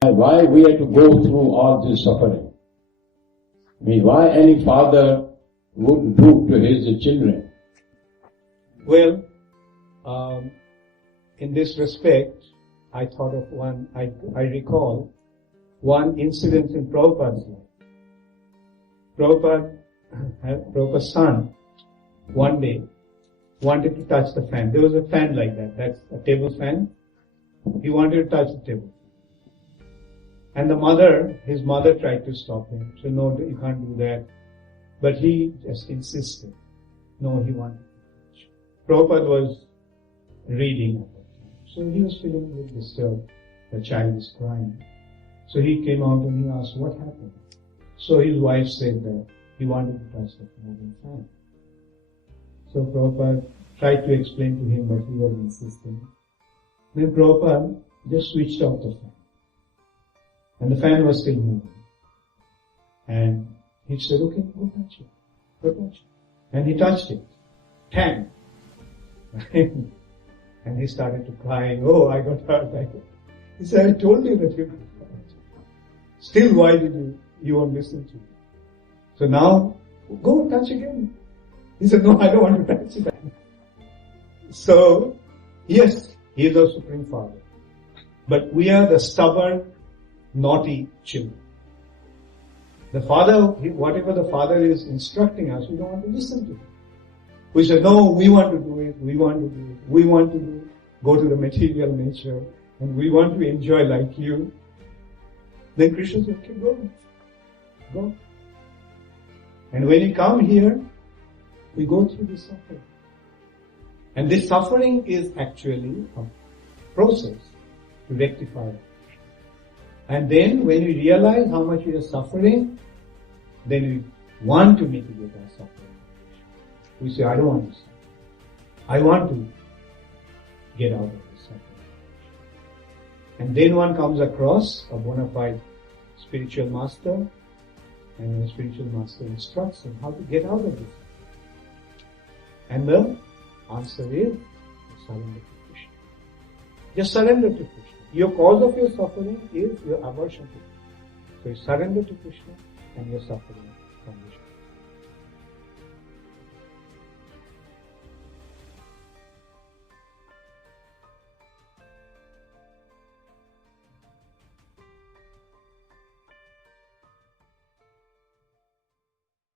Why we have to go through all this suffering? I mean, why any father would do to his children? Well, in this respect, I thought of one, I recall one incident in Prabhupada's life. Prabhupada's son, one day, wanted to touch the fan. There was a fan like that, that's a table fan. He wanted to touch the table. And his mother tried to stop him. She said, no, you can't do that. But he just insisted. No, he wanted to touch. Prabhupada was reading at that time. So he was feeling a little disturbed. The child is crying. So he came out and he asked, what happened? So his wife said that he wanted to touch the moving fan. So Prabhupada tried to explain to him, but he was insisting. Then Prabhupada just switched off the fan. And the fan was still moving. And he said, okay, go touch it. Go touch it. And he touched it. Tang. And he started to cry, oh, I got hurt. He said, I told you that you got hurt. Still, why did you won't listen to me? So now, go touch again. He said, no, I don't want to touch it. So, yes, he is our Supreme Father. But we are the stubborn, naughty children. The Father, whatever the Father is instructing us, we don't want to listen to him. We say, no, we want to do it, we want to do it, we want to go to the material nature, and we want to enjoy like you. Then Krishna says, okay, go. And when you come here, we go through this suffering. And this suffering is actually a process to rectify it. And then when we realize how much we are suffering, then we want to mitigate our suffering. We say, I don't want to suffer. I want to get out of this suffering. And then one comes across a bonafide spiritual master, and the spiritual master instructs him how to get out of this. And the answer is surrender to Krishna. Just surrender to Krishna. Your cause of your suffering is your aversion to Krishna. So you surrender to Krishna and your suffering